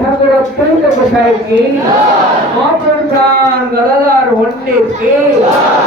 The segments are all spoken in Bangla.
ঠাকুর অত্যন্ত গোসাই কে భగవాన్ గదగారు వండేకి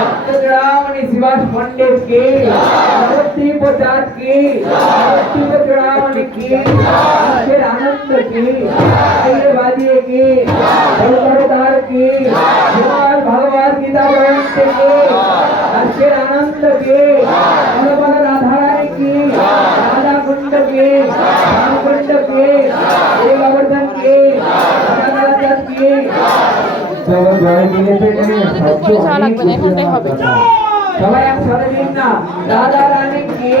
భక్తురామని శివాస్ వండేకి భక్తి ప్రసాద్కి భక్తి জয় দিয়েছে ওখানে যাওয়া লাগবে না, এখানটাই হবে। সবাই একসাথে দিন না রাধা রানী কে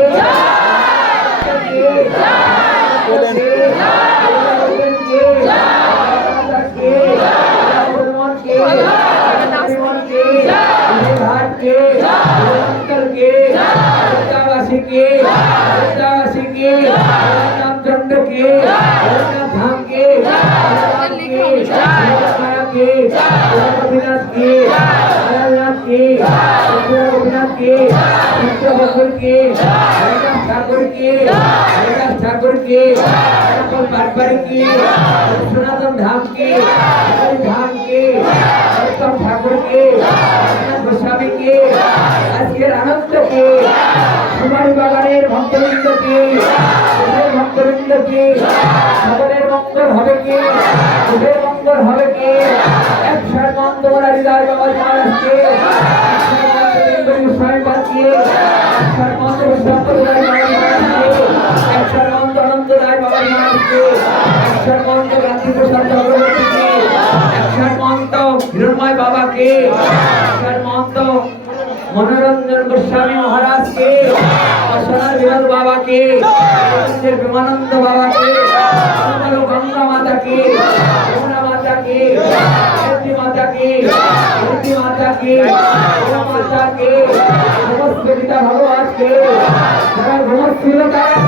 কে? ঠাকুর কে? ঠাকুর কে? বারবার কে? সনাতন ধাম কে? ধাম কে? উত্তম ঠাকুর কে? গোস্বামী কে? আজকের আনন্দ কে? কুমারী বাগানের ভক্তবৃন্দ কে? ভক্তবৃন্দ কে? সকলের মঙ্গল হবে কে? মঙ্গল হবে কে? একসাথ মন্দ বলা হৃদয় বাবা মহারাজকে চক্রবর্তীকে। একসাথ মন্ত হিরণময় বাবাকে। মনোরঞ্জন গোস্বামী মহারাজকে। অসনার বাবাকে। বিমানন্দ বাবাকে। গঙ্গা মাতাকে। माता की। धरती माता की। धरती माता की। माता की। भगवान भगवान श्रीलता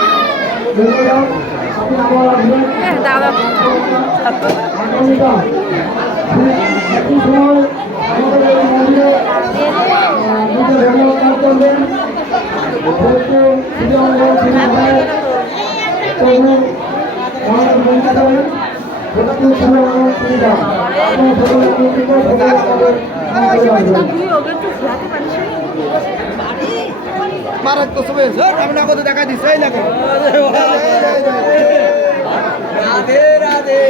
দাদা। আগামীকাল একই সময় আমাদের এই মারাত তো সবে আমি না দেখা দিছে এই লাগে রাধে রাধে